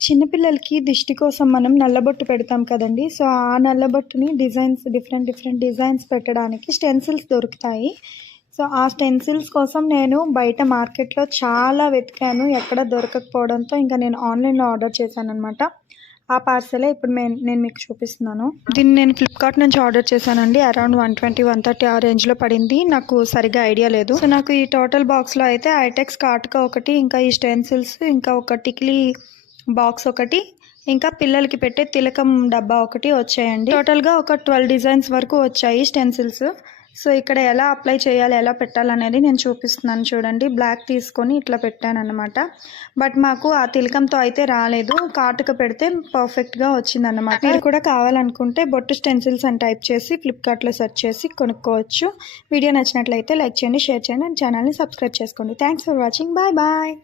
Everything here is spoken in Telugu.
చిన్నపిల్లలకి దిష్టి కోసం మనం నల్లబొట్టు పెడతాం కదండి. సో ఆ నల్లబొట్టుని డిజైన్స్ డిఫరెంట్ డిఫరెంట్ డిజైన్స్ పెట్టడానికి స్టెన్సిల్స్ దొరుకుతాయి. సో ఆ స్టెన్సిల్స్ కోసం నేను బయట మార్కెట్లో చాలా వెతికాను. ఎక్కడ దొరకకపోవడంతో ఇంకా నేను ఆన్లైన్లో ఆర్డర్ చేశాను అనమాట ఆ పార్సలే ఇప్పుడు నేను నేను మీకు చూపిస్తున్నాను. దీన్ని నేను ఫ్లిప్కార్ట్ నుంచి ఆర్డర్ చేశానండి. Around one twenty one thirty ఆ రేంజ్లో పడింది. నాకు సరిగా ఐడియా లేదు. సో నాకు ఈ టోటల్ బాక్స్లో అయితే ఐటెక్స్ కాటుక ఒకటి ఇంకా ఈ స్టెన్సిల్స్ ఇంకా ఒక టిక్లీ బాక్స్ ఒకటి ఇంకా పిల్లలకి పెట్టే తిలకం డబ్బా ఒకటి వచ్చాయండి. టోటల్గా ఒక ట్వెల్వ్ డిజైన్స్ వరకు వచ్చాయి స్టెన్సిల్స్. సో ఇక్కడ ఎలా అప్లై చేయాలి ఎలా పెట్టాలనేది నేను చూపిస్తున్నాను చూడండి. బ్లాక్ తీసుకొని ఇట్లా పెట్టాను అనమాట బట్ మాకు ఆ తిలకంతో అయితే రాలేదు. కాటుక పెడితే పర్ఫెక్ట్గా వచ్చిందనమాట మీరు కూడా కావాలనుకుంటే బొట్టు స్టెన్సిల్స్ అని టైప్ చేసి ఫ్లిప్కార్ట్లో సెర్చ్ చేసి కొనుక్కోవచ్చు. వీడియో నచ్చినట్లయితే లైక్ చేయండి షేర్ చేయండి అండ్ ఛానల్ని సబ్స్క్రైబ్ చేసుకోండి. Thanks for watching bye bye